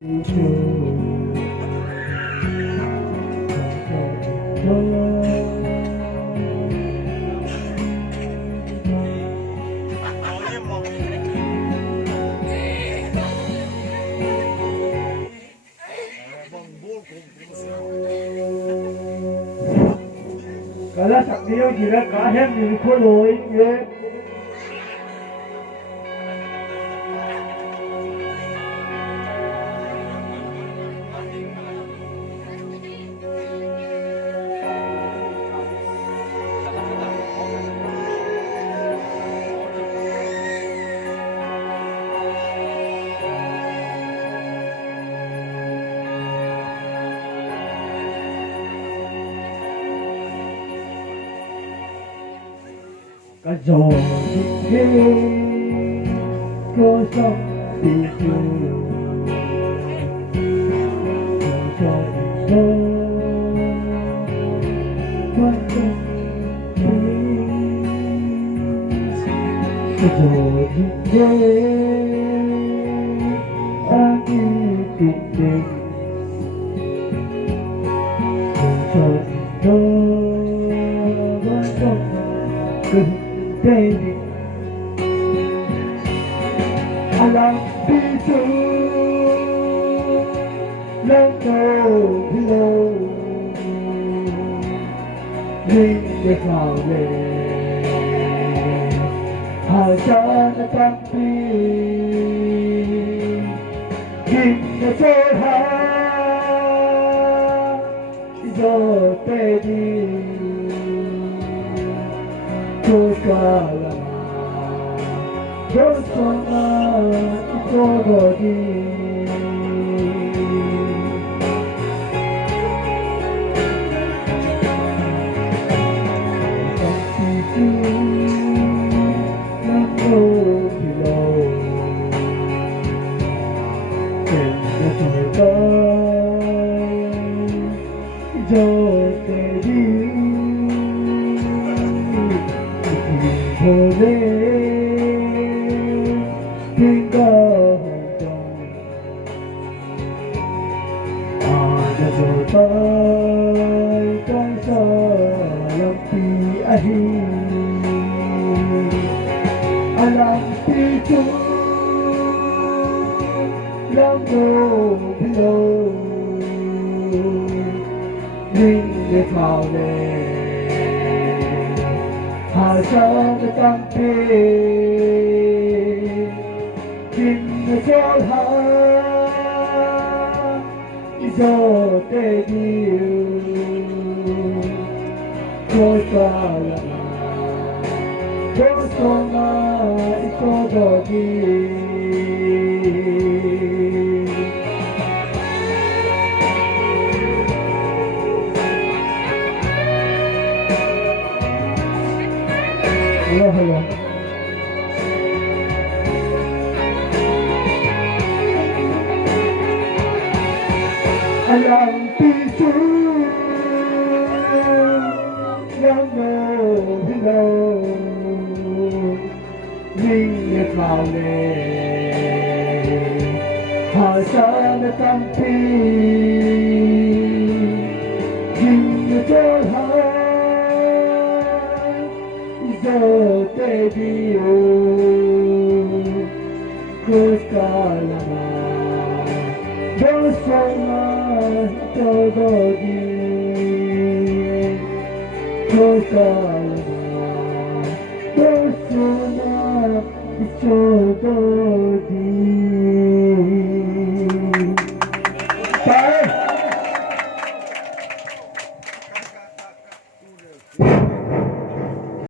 Cả sạc điêu chỉ là cá hết thì thôi rồi ghê. Cả giò thì ghê có sông thì chiều cho thì gió quan tâm cả giò thì ghê sáng như tình tình cho thì gió quan tâm baby, I love you too. Let go below. Ring the cloud, how shall the country? Give the soul heart, is your baby. Calama, your summer is over. Tiếng ca hồng đã rồi tới con gió lòng thì ai lòng thì chung lòng đâu biết đâu nhưng để vào đây how shall the country in the soul heart is all debut Calama, your summer is over. Hello. Alam pisu, yang belau, minyak maule, hasan tampi, jinnya terhad. Baby, Calama, your summer todo Calama, your summer todo